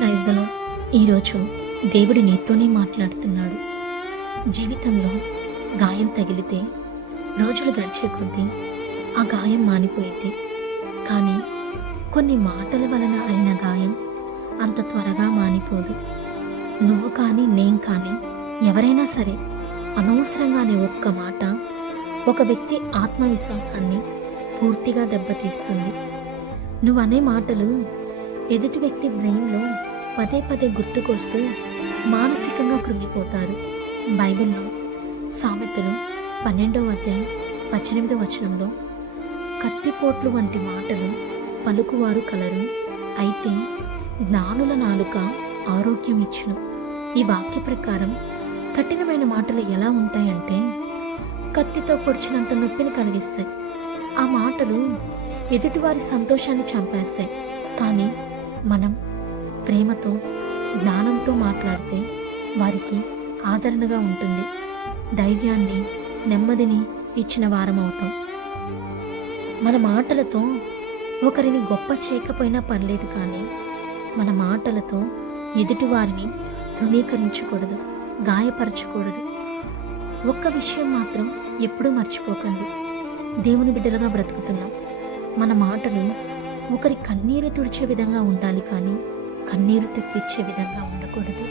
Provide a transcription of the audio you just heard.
Praise the lord. ఈరోజు దేవుడు నీతోనే మాట్లాడుతున్నాడు. జీవితంలో గాయం తగిలితే రోజులు గడిచే కొద్దీ ఆ గాయం మానిపోయింది. కానీ కొన్ని మాటల వలన అయిన గాయం అంత త్వరగా మానిపోదు. నువ్వు కానీ నేను కానీ ఎవరైనా సరే అనవసరంగానే ఒక్క మాట ఒక వ్యక్తి ఆత్మవిశ్వాసాన్ని పూర్తిగా దెబ్బతీస్తుంది. నువ్వనే మాటలు ఎదుటి వ్యక్తి బ్రెయిన్లో పదే పదే గుర్తుకొస్తూ మానసికంగా కృంగిపోతారు. బైబిల్లో సామెతలు 12వ అధ్యాయం 18వ వచనంలో కత్తిపోట్లు వంటి మాటలు పలుకువారు కలరు, అయితే జ్ఞానుల నాలుక ఆరోగ్యం ఇచ్చును. ఈ వాక్య ప్రకారం కఠినమైన మాటలు ఎలా ఉంటాయంటే కత్తితో పొడిచినంత నొప్పిని కలిగిస్తాయి. ఆ మాటలు ఎదుటివారి సంతోషాన్ని చంపేస్తాయి. కానీ మనం ప్రేమతో జ్ఞానంతో మాట్లాడితే వారికి ఆదరణగా ఉంటుంది. ధైర్యాన్ని నెమ్మదిని ఇచ్చిన వారం అవుతాం. మన మాటలతో ఒకరిని గొప్ప చేయకపోయినా పర్లేదు, కానీ మన మాటలతో ఎదుటివారిని తృణీకరించకూడదు, గాయపరచకూడదు. ఒక్క విషయం మాత్రం ఎప్పుడూ మర్చిపోకండి, దేవుని బిడ్డలుగా బ్రతుకుతున్నాం. మన మాటలు ఒకరి కన్నీరు తుడిచే విధంగా ఉండాలి, కానీ కన్నీరు తెప్పించే విధంగా ఉండకూడదు.